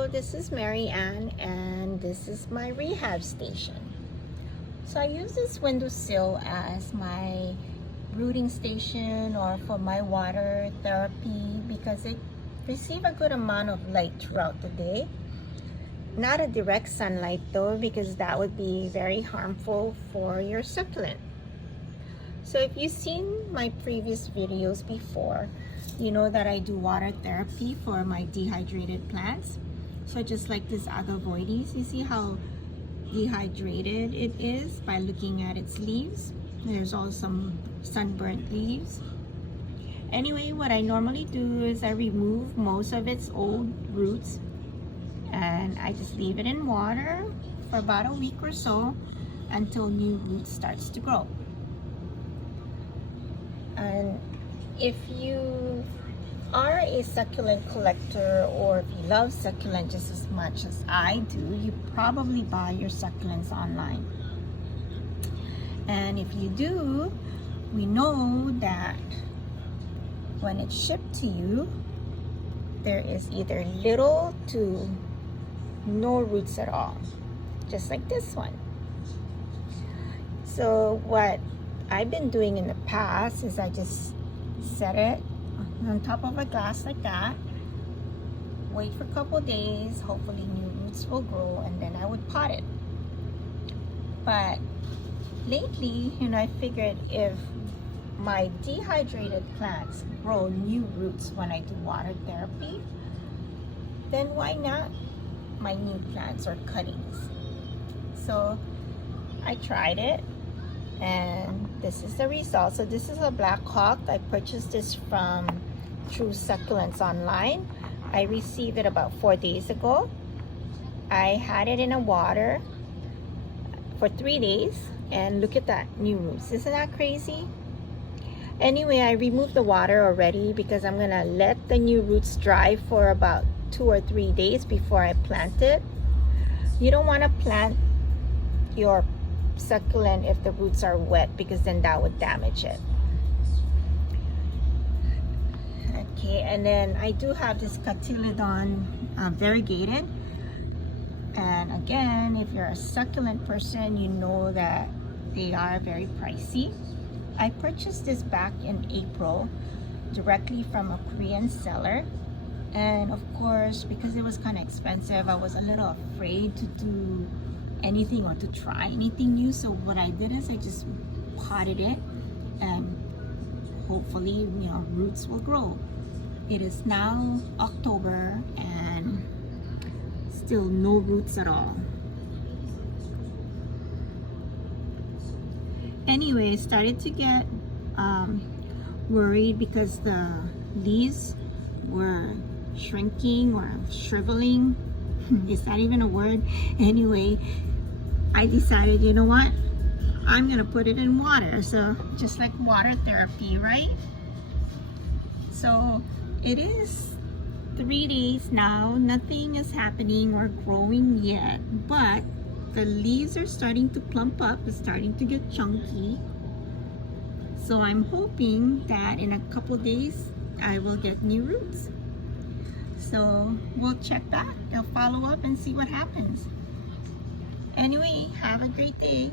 Hello, this is Mary Ann, and this is my rehab station. So I use this windowsill as my rooting station or for my water therapy because it receives a good amount of light throughout the day. Not a direct sunlight though, because that would be very harmful for your succulent. So if you've seen my previous videos before, you know that I do water therapy for my dehydrated plants. So just like this Agavoides, you see how dehydrated it is by looking at its leaves. There's also some sunburnt leaves. Anyway, what I normally do is I remove most of its old roots and I just leave it in water for about a week or so until new roots starts to grow. And if you are a succulent collector, or if you love succulent just as much as I do, you probably buy your succulents online. And if you do, we know that when it's shipped to you, there is either little to no roots at all, just like this one. So what I've been doing in the past is I just set it on top of a glass like that, wait for a couple days, hopefully new roots will grow, and then I would pot it. But lately, I figured if my dehydrated plants grow new roots when I do water therapy, then why not my new plants or cuttings? So I tried it, and this is the result. So this is a Black Hawk. I purchased this from True Succulents online. I received it about 4 days ago. I had it in a water for 3 days, and look at that, new roots. Isn't that crazy? Anyway, I removed the water already because I'm gonna let the new roots dry for about 2 or 3 days before I plant it. You don't want to plant your succulent if the roots are wet, because then that would damage it. Okay, and then I do have this Cotyledon variegated, and again, if you're a succulent person, you know that they are very pricey. I purchased this back in April directly from a Korean seller, and of course, because it was kind of expensive, I was a little afraid to do anything or to try anything new. So what I did is I just potted it, and hopefully roots will grow. It is now October and still no roots at all. Anyway, I started to get worried because the leaves were shrinking or shriveling. Is that even a word? Anyway, I decided, you know what? I'm gonna put it in water. So just like water therapy, right? So it is 3 days now. Nothing is happening or growing yet, but the leaves are starting to plump up. It's starting to get chunky. So I'm hoping that in a couple days I will get new roots. So we'll check back. I'll follow up and see what happens. Anyway, have a great day.